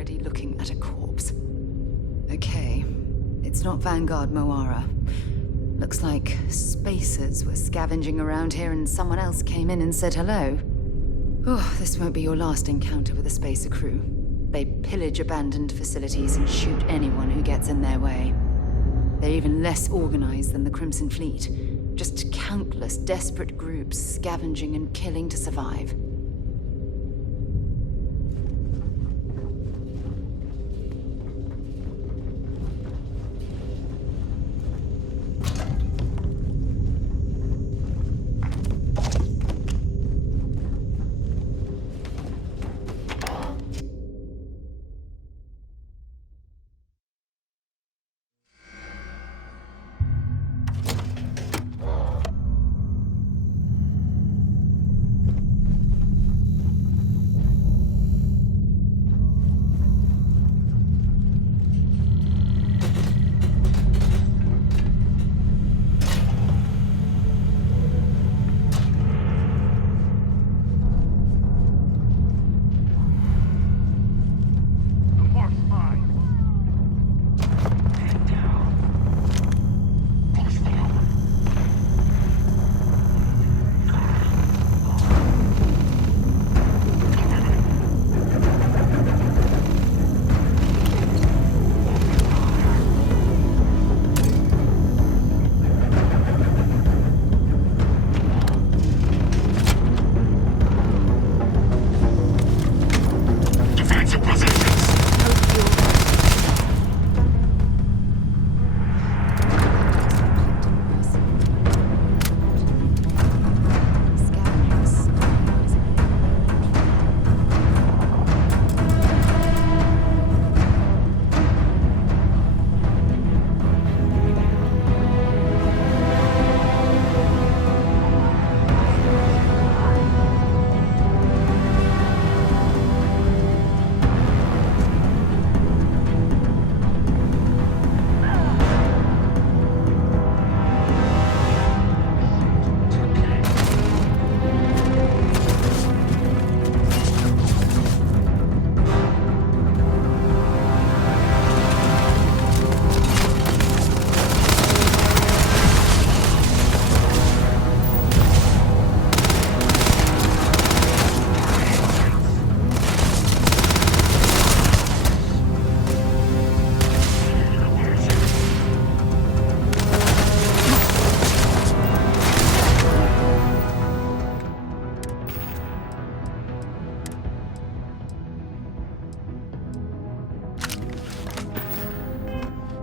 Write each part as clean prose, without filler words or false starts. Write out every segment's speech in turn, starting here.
already looking at a corpse. Okay, it's not Vanguard Moara. Looks like spacers were scavenging around here and someone else came in and said hello. Oh, this won't be your last encounter with a spacer crew. They pillage abandoned facilities and shoot anyone who gets in their way. They're even less organized than the Crimson Fleet. Just countless desperate groups scavenging and killing to survive.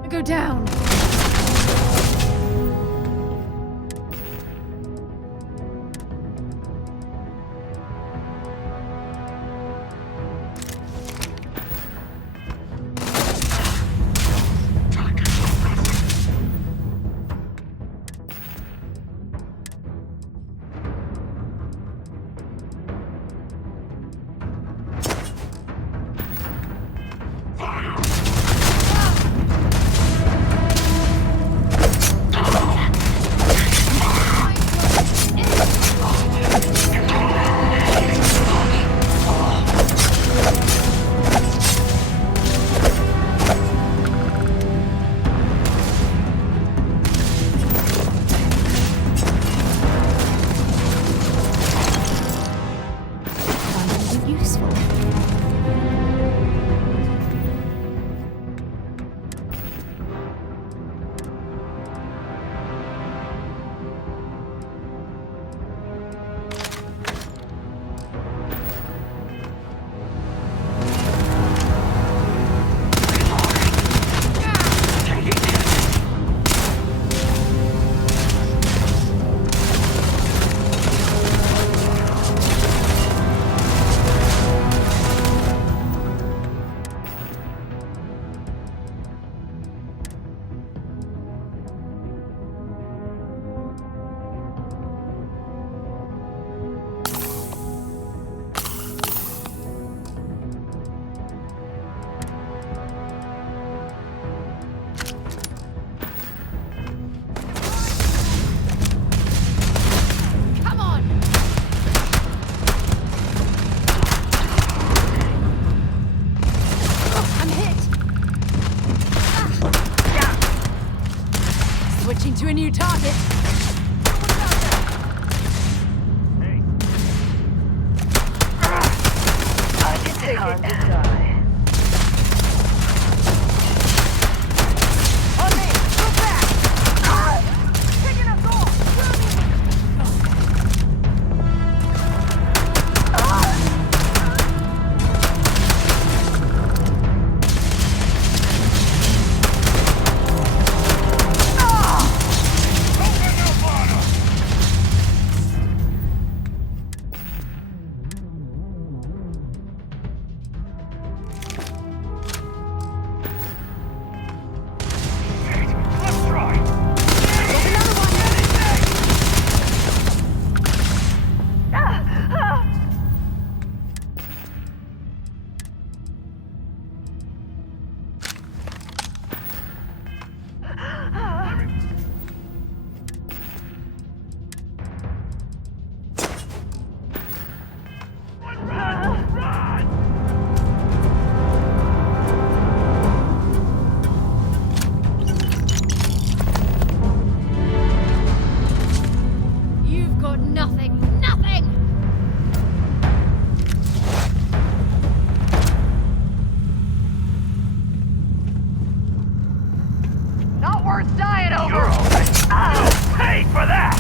Go down! Switching to a new target. Hey. I can take it. To die. On me! Go back! Taking us all! You've got nothing. Nothing! Not worth dying over! You're all right. You'll pay for that!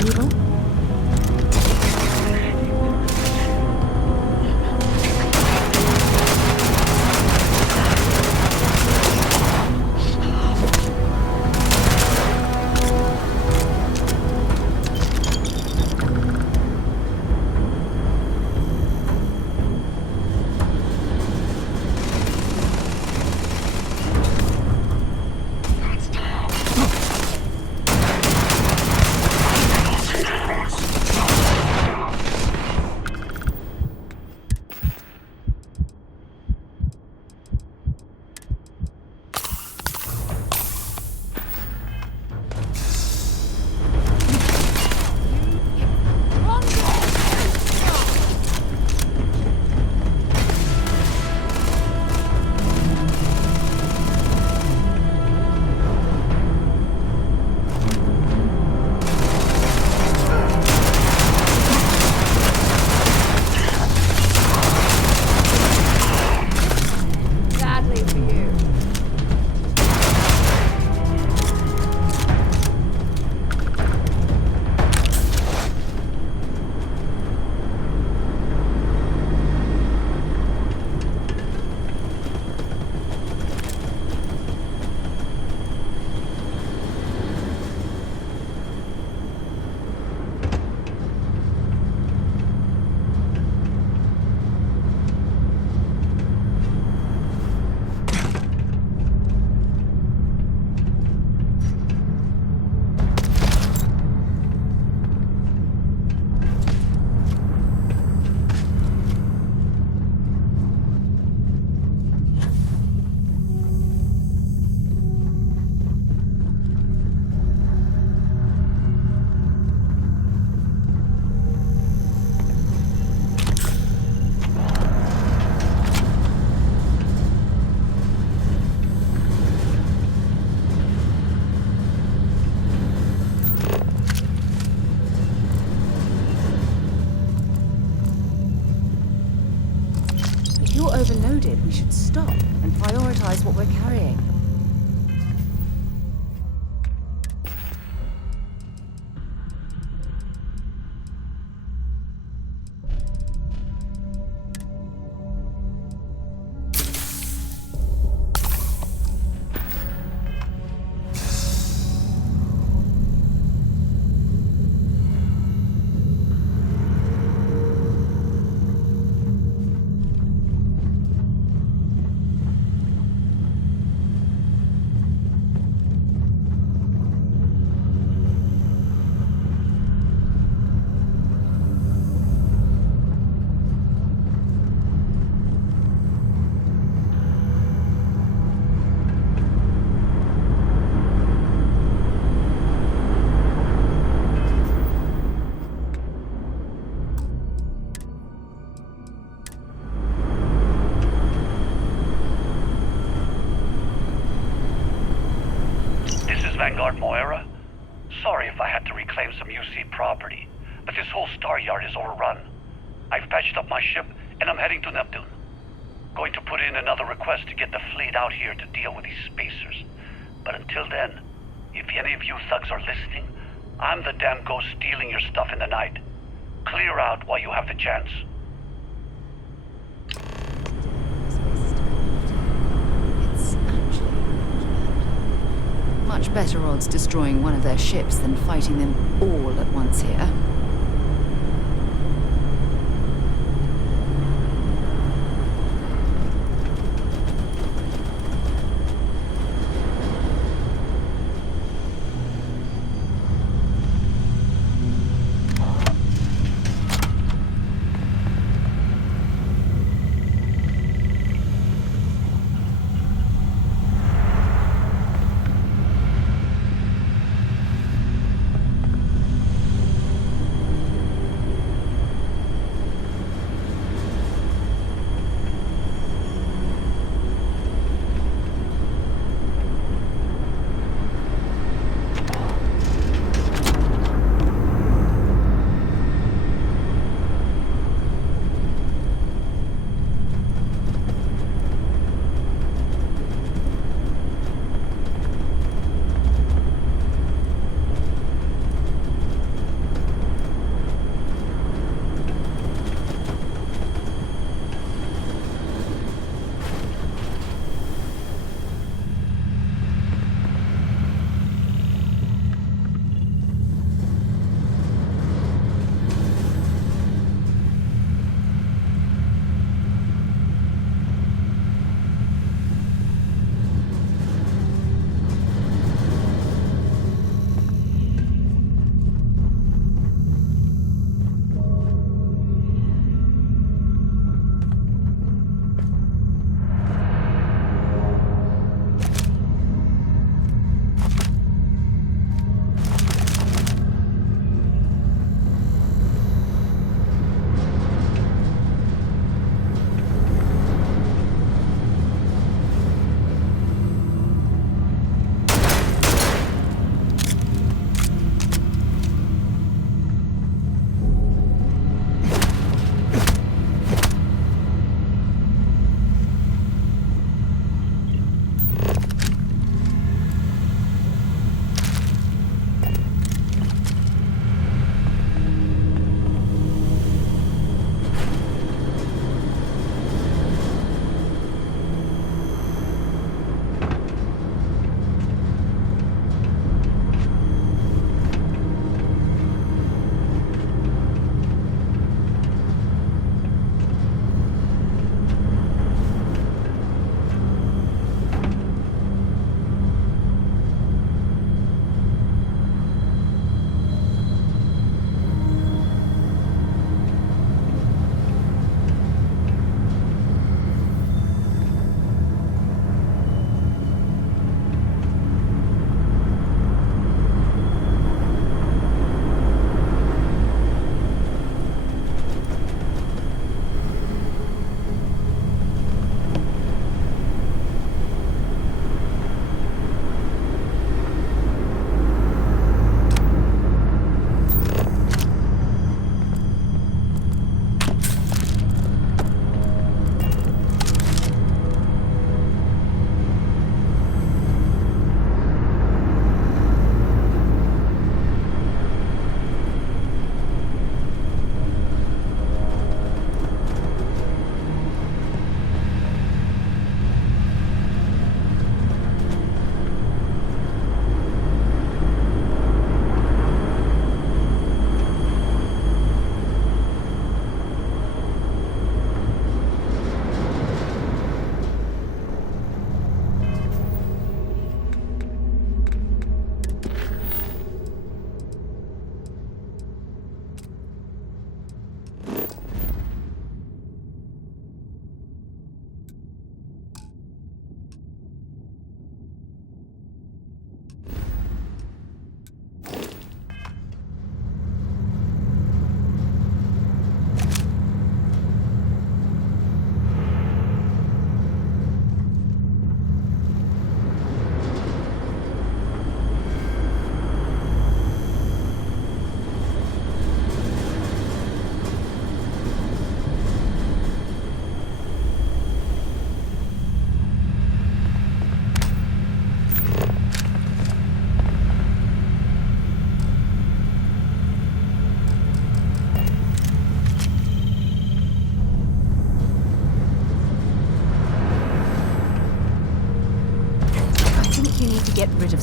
valuable? Sadly for you. If you're overloaded, we should stop and prioritize what we're carrying. Vanguard Moira. Sorry if I had to reclaim some UC property, but this whole star yard is overrun. I've patched up my ship and I'm heading to Neptune. Going to put in another request to get the fleet out here to deal with these spacers. But until then, if any of you thugs are listening, I'm the damn ghost stealing your stuff in the night. Clear out while you have the chance. It's actually much better odds destroying one of their ships than fighting them all at once here.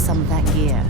some of that gear.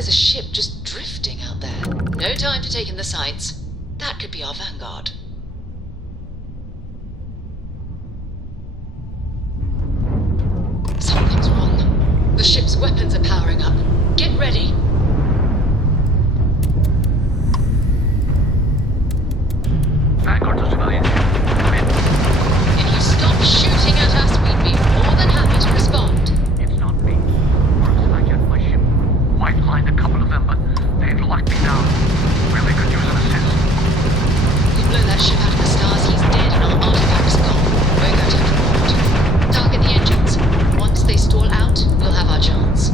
There's a ship just drifting out there. No time to take in the sights. That could be our vanguard. The ship's weapons are powering up. Get ready. Vanguard to civilian. Come in. If you stop shooting at us, we'd be more than happy to respond. It's not me. Works like at my ship. Might find a couple of them, but they've locked me down. Really could use an assist. We blow that ship out of the stars, he's dead and our artifact's gone. We're going to have to board. Target the engines. Once they stall out, we'll have our chance.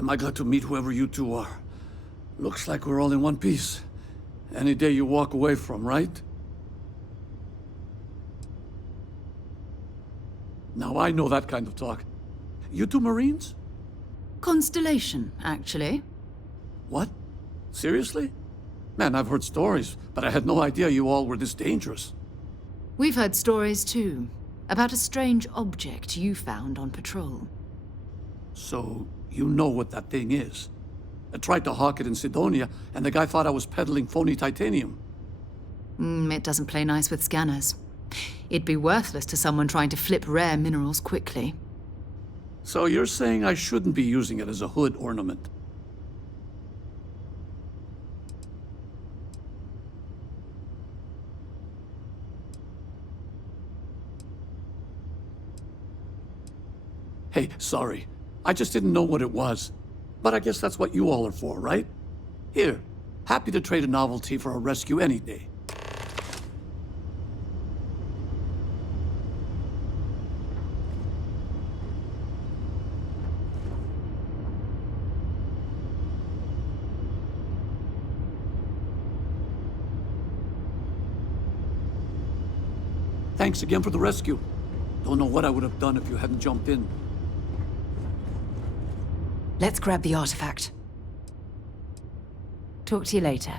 Am I glad to meet whoever you two are. Looks like we're all in one piece. Any day you walk away from, right? Now I know that kind of talk. You two Marines? Constellation, actually. What? Seriously? Man, I've heard stories, but I had no idea you all were this dangerous. We've heard stories too, about a strange object you found on patrol. So, you know what that thing is? I tried to hawk it in Sidonia, and the guy thought I was peddling phony titanium. It doesn't play nice with scanners. It'd be worthless to someone trying to flip rare minerals quickly. So you're saying I shouldn't be using it as a hood ornament? Hey, sorry. I just didn't know what it was. But I guess that's what you all are for, right? Here, happy to trade a novelty for a rescue any day. Thanks again for the rescue. Don't know what I would have done if you hadn't jumped in. Let's grab the artifact. Talk to you later.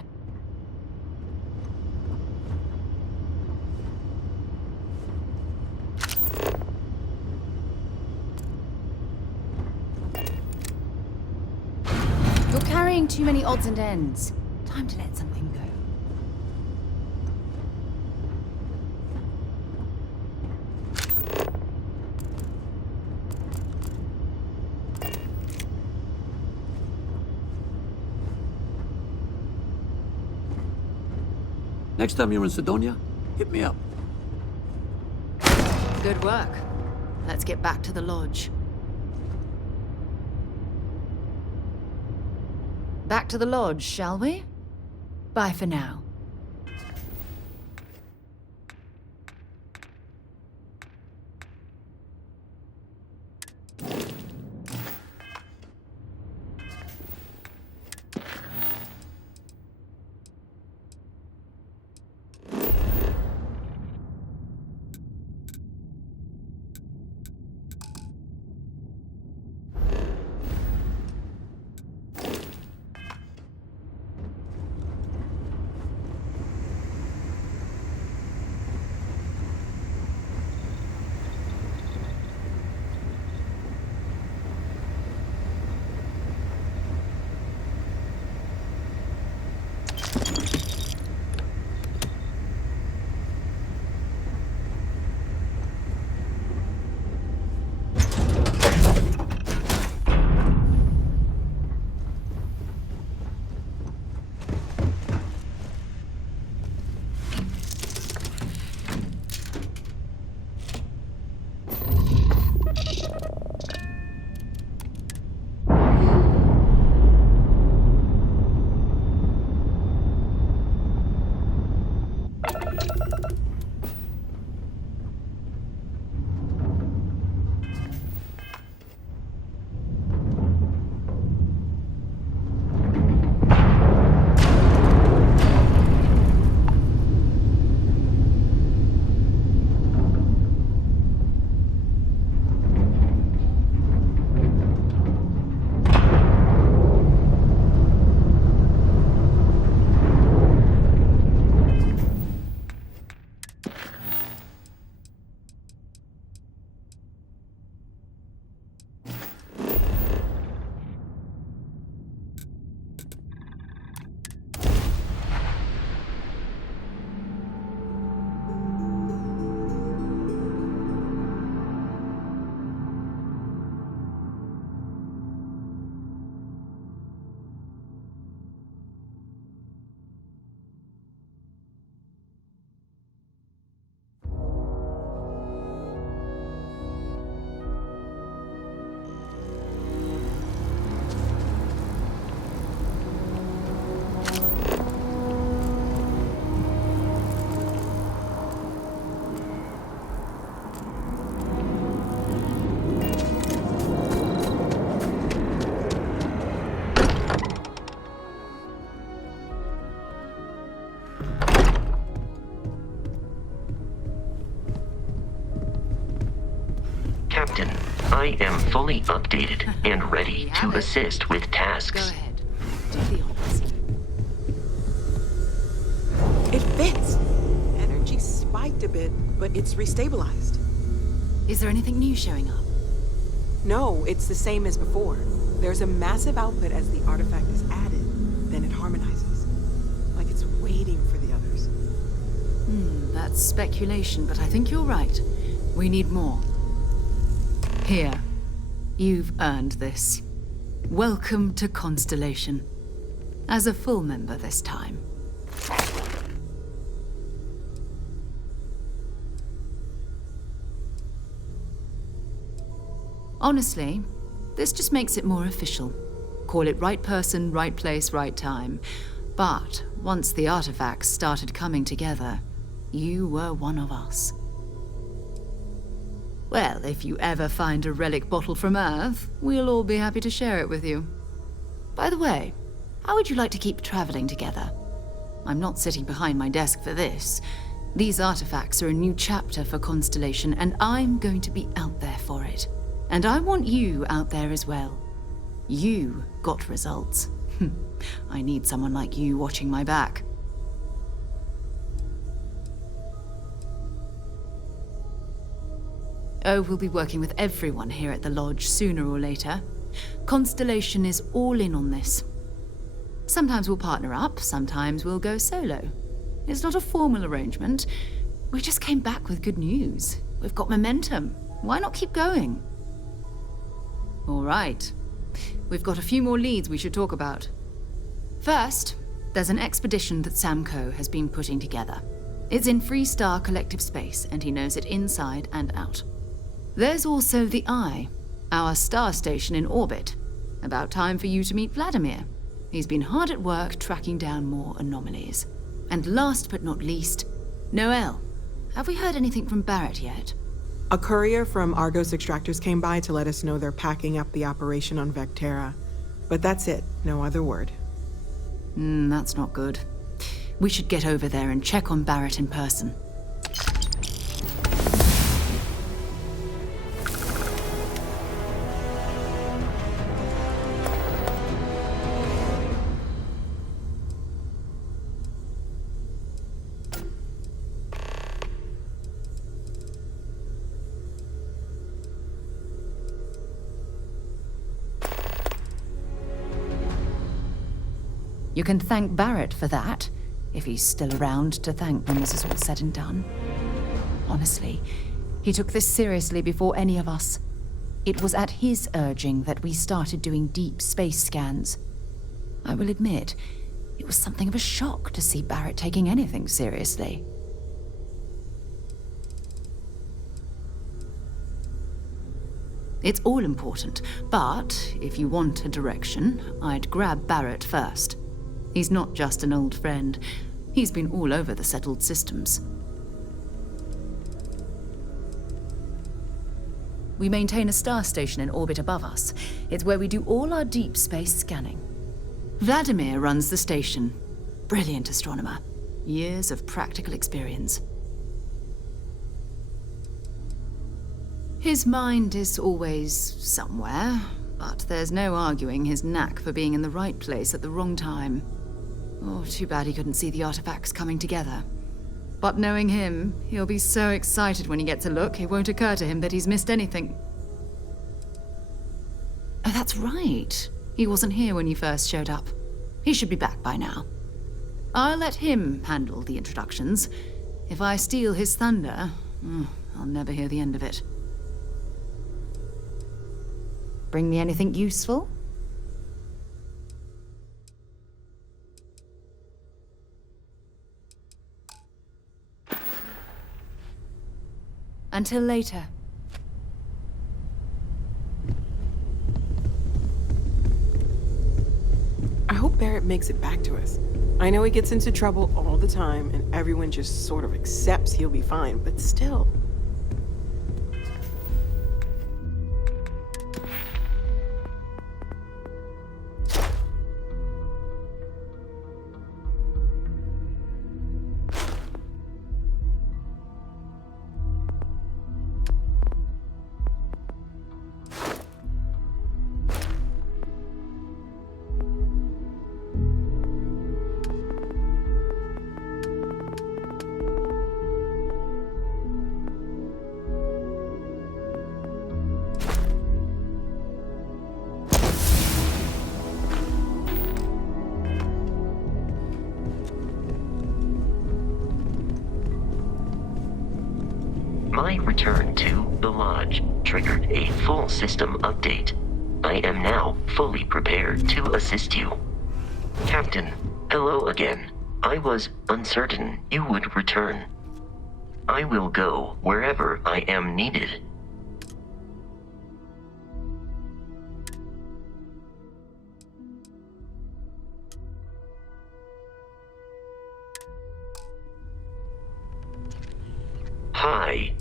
You're carrying too many odds and ends. Time to let something go. Next time you're in Sidonia, hit me up. Good work. Let's get back to the lodge. Back to the lodge, shall we? Bye for now. fully updated and ready to assist with Go tasks. ahead. Do the honors. It fits. Energy spiked a bit, but it's restabilized. Is there anything new showing up? No, it's the same as before. There's a massive output as the artifact is added, then it harmonizes. Like it's waiting for the others. That's speculation, but I think you're right. We need more. Here. You've earned this. Welcome to Constellation. As a full member this time. Honestly, this just makes it more official. Call it right person, right place, right time. But once the artifacts started coming together, you were one of us. Well, if you ever find a relic bottle from Earth, we'll all be happy to share it with you. By the way, how would you like to keep traveling together? I'm not sitting behind my desk for this. These artifacts are a new chapter for Constellation, and I'm going to be out there for it. And I want you out there as well. You got results. I need someone like you watching my back. Oh, we'll be working with everyone here at the Lodge sooner or later. Constellation is all in on this. Sometimes we'll partner up, sometimes we'll go solo. It's not a formal arrangement. We just came back with good news. We've got momentum. Why not keep going? All right. We've got a few more leads we should talk about. First, there's an expedition that Samco has been putting together. It's in Freestar Collective Space, and he knows it inside and out. There's also the Eye, our star station in orbit. About time for you to meet Vladimir. He's been hard at work tracking down more anomalies. And last but not least, Noel. Have we heard anything from Barrett yet? A courier from Argos Extractors came by to let us know they're packing up the operation on Vectera. But that's it, no other word. That's not good. We should get over there and check on Barrett in person. You can thank Barrett for that, if he's still around to thank when this is all said and done. Honestly, he took this seriously before any of us. It was at his urging that we started doing deep space scans. I will admit, it was something of a shock to see Barrett taking anything seriously. It's all important, but if you want a direction, I'd grab Barrett first. He's not just an old friend. He's been all over the settled systems. We maintain a star station in orbit above us. It's where we do all our deep space scanning. Vladimir runs the station. Brilliant astronomer. Years of practical experience. His mind is always somewhere, but there's no arguing his knack for being in the right place at the wrong time. Oh, too bad he couldn't see the artifacts coming together. But knowing him, he'll be so excited when he gets a look, it won't occur to him that he's missed anything. Oh, that's right. He wasn't here when you first showed up. He should be back by now. I'll let him handle the introductions. If I steal his thunder, I'll never hear the end of it. Bring me anything useful? Until later. I hope Barrett makes it back to us. I know he gets into trouble all the time, and everyone just sort of accepts he'll be fine, but still. My return to the lodge triggered a full system update. I am now fully prepared to assist you. Captain, hello again. I was uncertain you would return. I will go wherever I am needed. Hi.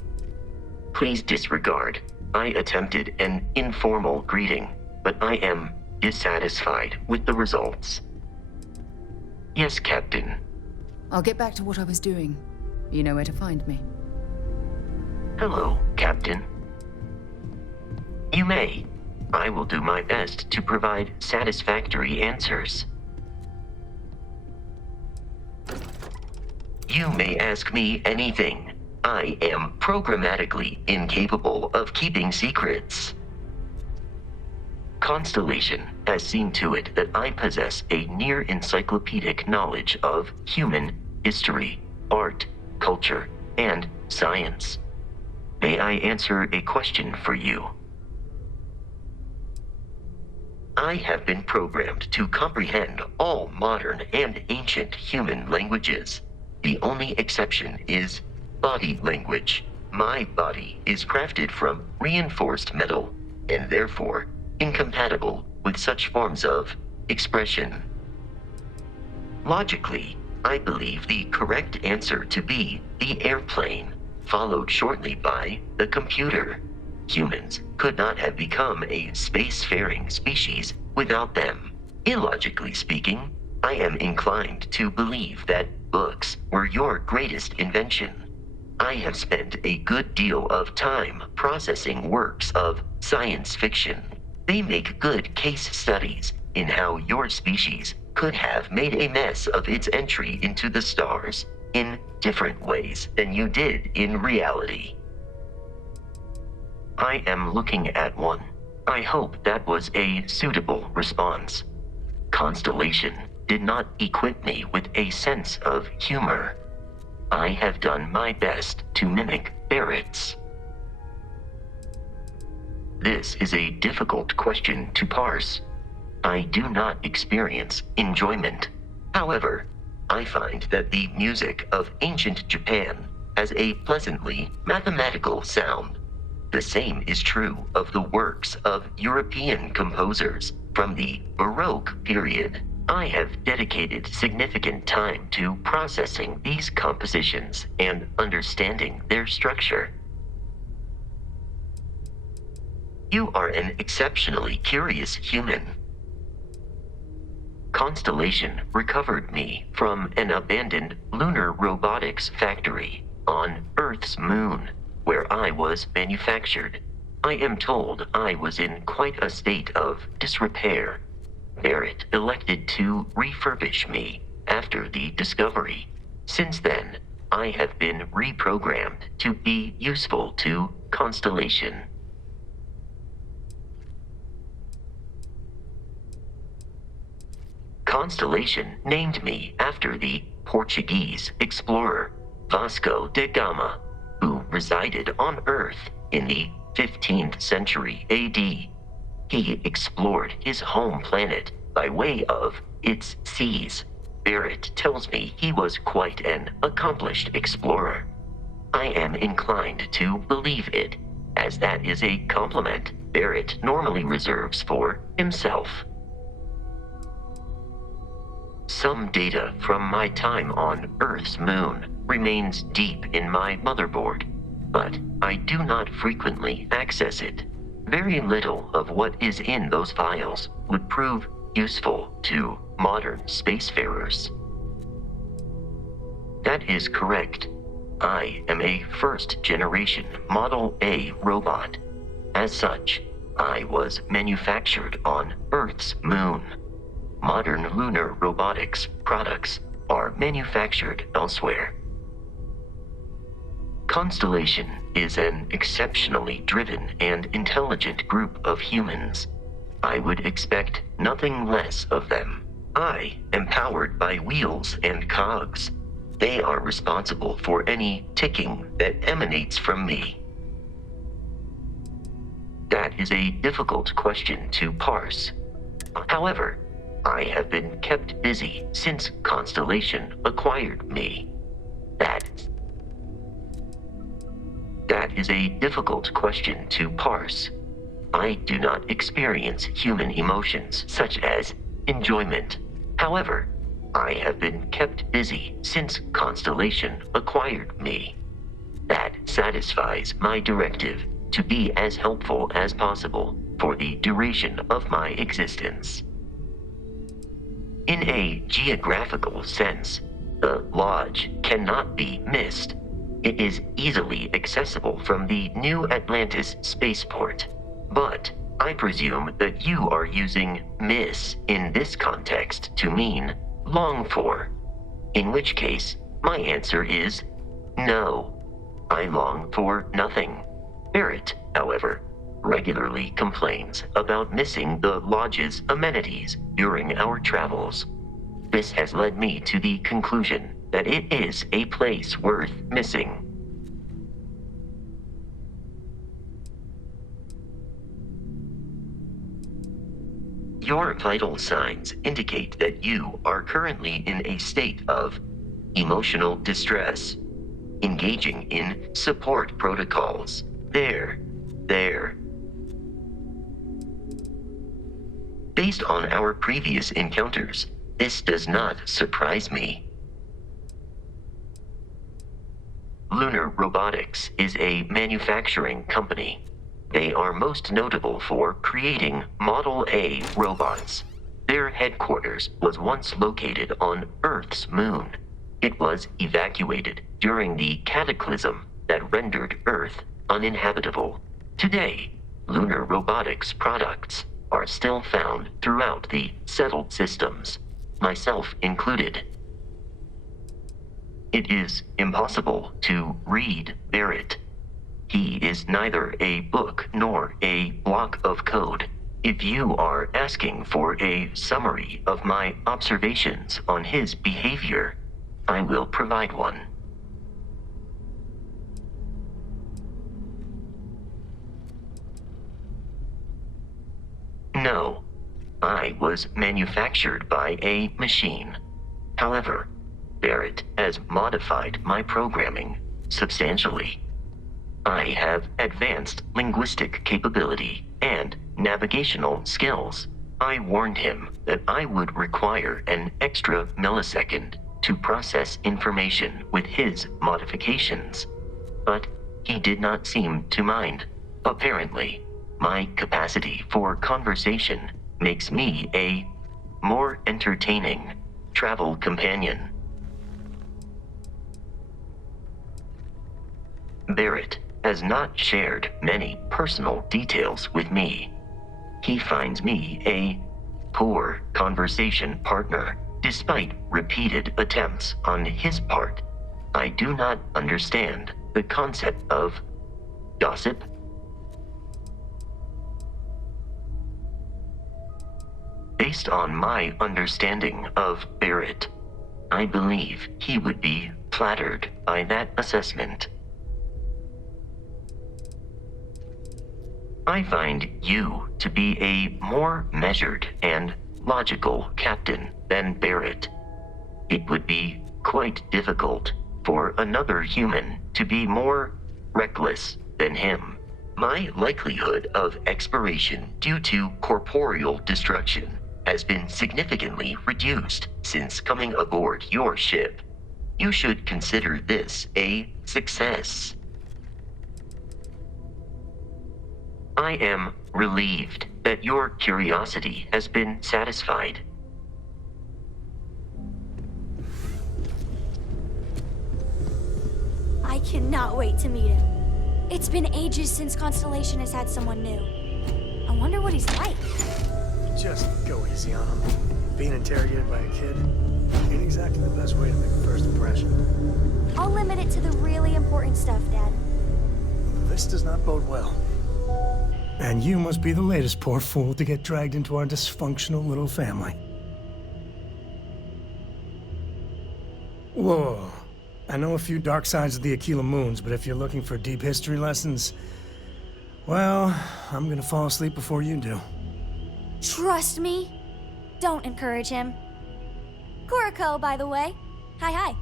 Please disregard. I attempted an informal greeting, but I am dissatisfied with the results. Yes, Captain. I'll get back to what I was doing. You know where to find me. Hello, Captain. You may. I will do my best to provide satisfactory answers. You may ask me anything. I am programmatically incapable of keeping secrets. Constellation has seen to it that I possess a near-encyclopedic knowledge of human history, art, culture, and science. May I answer a question for you? I have been programmed to comprehend all modern and ancient human languages. The only exception is body language. My body is crafted from reinforced metal and therefore incompatible with such forms of expression. Logically, I believe the correct answer to be the airplane, followed shortly by the computer. Humans could not have become a spacefaring species without them. Illogically speaking, I am inclined to believe that books were your greatest invention. I have spent a good deal of time processing works of science fiction. They make good case studies in how your species could have made a mess of its entry into the stars in different ways than you did in reality. I am looking at one. I hope that was a suitable response. Constellation did not equip me with a sense of humor. I have done my best to mimic Barrett's. This is a difficult question to parse. I do not experience enjoyment. However, I find that the music of ancient Japan has a pleasantly mathematical sound. The same is true of the works of European composers from the Baroque period. I have dedicated significant time to processing these compositions and understanding their structure. You are an exceptionally curious human. Constellation recovered me from an abandoned lunar robotics factory on Earth's moon, where I was manufactured. I am told I was in quite a state of disrepair. Barrett elected to refurbish me after the discovery. Since then, I have been reprogrammed to be useful to Constellation. Constellation named me after the Portuguese explorer Vasco da Gama, who resided on Earth in the 15th century AD. He explored his home planet by way of its seas. Barrett tells me he was quite an accomplished explorer. I am inclined to believe it, as that is a compliment Barrett normally reserves for himself. Some data from my time on Earth's moon remains deep in my motherboard, but I do not frequently access it. Very little of what is in those files would prove useful to modern spacefarers. That is correct. I am a first-generation Model A robot. As such, I was manufactured on Earth's moon. Modern lunar robotics products are manufactured elsewhere. Constellation is an exceptionally driven and intelligent group of humans. I would expect nothing less of them. I am powered by wheels and cogs. They are responsible for any ticking that emanates from me. That is a difficult question to parse. However, I have been kept busy since Constellation acquired me. That is a difficult question to parse. I do not experience human emotions such as enjoyment. However, I have been kept busy since Constellation acquired me. That satisfies my directive to be as helpful as possible for the duration of my existence. In a geographical sense, the Lodge cannot be missed. It is easily accessible from the New Atlantis spaceport. But I presume that you are using miss in this context to mean long for. In which case, my answer is no. I long for nothing. Barrett, however, regularly complains about missing the Lodge's amenities during our travels. This has led me to the conclusion that it is a place worth missing. Your vital signs indicate that you are currently in a state of emotional distress, engaging in support protocols. There. Based on our previous encounters, this does not surprise me. Lunar Robotics is a manufacturing company. They are most notable for creating Model A robots. Their headquarters was once located on Earth's moon. It was evacuated during the cataclysm that rendered Earth uninhabitable. Today, Lunar Robotics products are still found throughout the settled systems, myself included. It is impossible to read Barrett. He is neither a book nor a block of code. If you are asking for a summary of my observations on his behavior, I will provide one. No, I was manufactured by a machine. However, Barrett has modified my programming substantially. I have advanced linguistic capability and navigational skills. I warned him that I would require an extra millisecond to process information with his modifications, but he did not seem to mind. Apparently, my capacity for conversation makes me a more entertaining travel companion. Barrett has not shared many personal details with me. He finds me a poor conversation partner, despite repeated attempts on his part. I do not understand the concept of gossip. Based on my understanding of Barrett, I believe he would be flattered by that assessment. I find you to be a more measured and logical captain than Barrett. It would be quite difficult for another human to be more reckless than him. My likelihood of expiration due to corporeal destruction has been significantly reduced since coming aboard your ship. You should consider this a success. I am relieved that your curiosity has been satisfied. I cannot wait to meet him. It's been ages since Constellation has had someone new. I wonder what he's like. Just go easy on him. Being interrogated by a kid ain't exactly the best way to make a first impression. I'll limit it to the really important stuff, Dad. This does not bode well. And you must be the latest poor fool to get dragged into our dysfunctional little family. Whoa, I know a few dark sides of the Aquila Moons, but if you're looking for deep history lessons, well, I'm gonna fall asleep before you do. Trust me. Don't encourage him. Kuriko, by the way. Hi.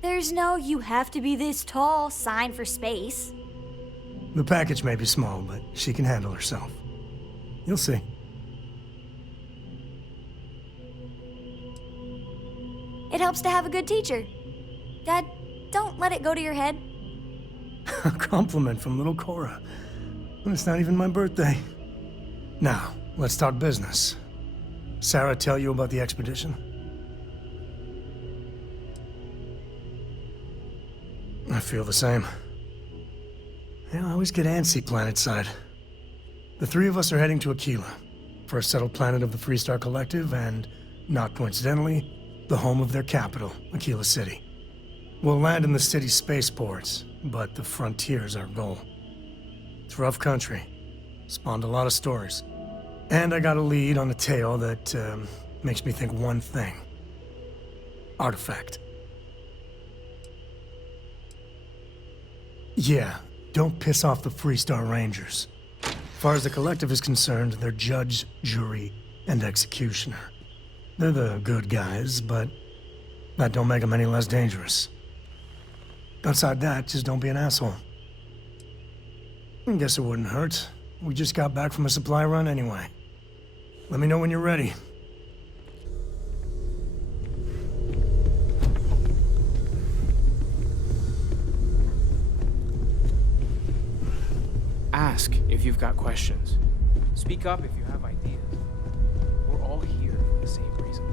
There's no "you have to be this tall" sign for space. The package may be small, but she can handle herself. You'll see. It helps to have a good teacher. Dad, don't let it go to your head. A compliment from little Cora. And it's not even my birthday. Now, let's talk business. Sarah tell you about the expedition? I feel the same. Yeah, I always get antsy planetside. The three of us are heading to Aquila, for a settled planet of the Freestar Collective, and, not coincidentally, the home of their capital, Aquila City. We'll land in the city's spaceports, but the frontier's our goal. It's rough country. Spawned a lot of stories. And I got a lead on a tale that makes me think one thing. Artifact. Yeah, don't piss off the Freestar Rangers. As far as the Collective is concerned, they're judge, jury, and executioner. They're the good guys, but that don't make them any less dangerous. Outside that, just don't be an asshole. I guess it wouldn't hurt. We just got back from a supply run anyway. Let me know when you're ready. Ask if you've got questions. Speak up if you have ideas. We're all here for the same reason.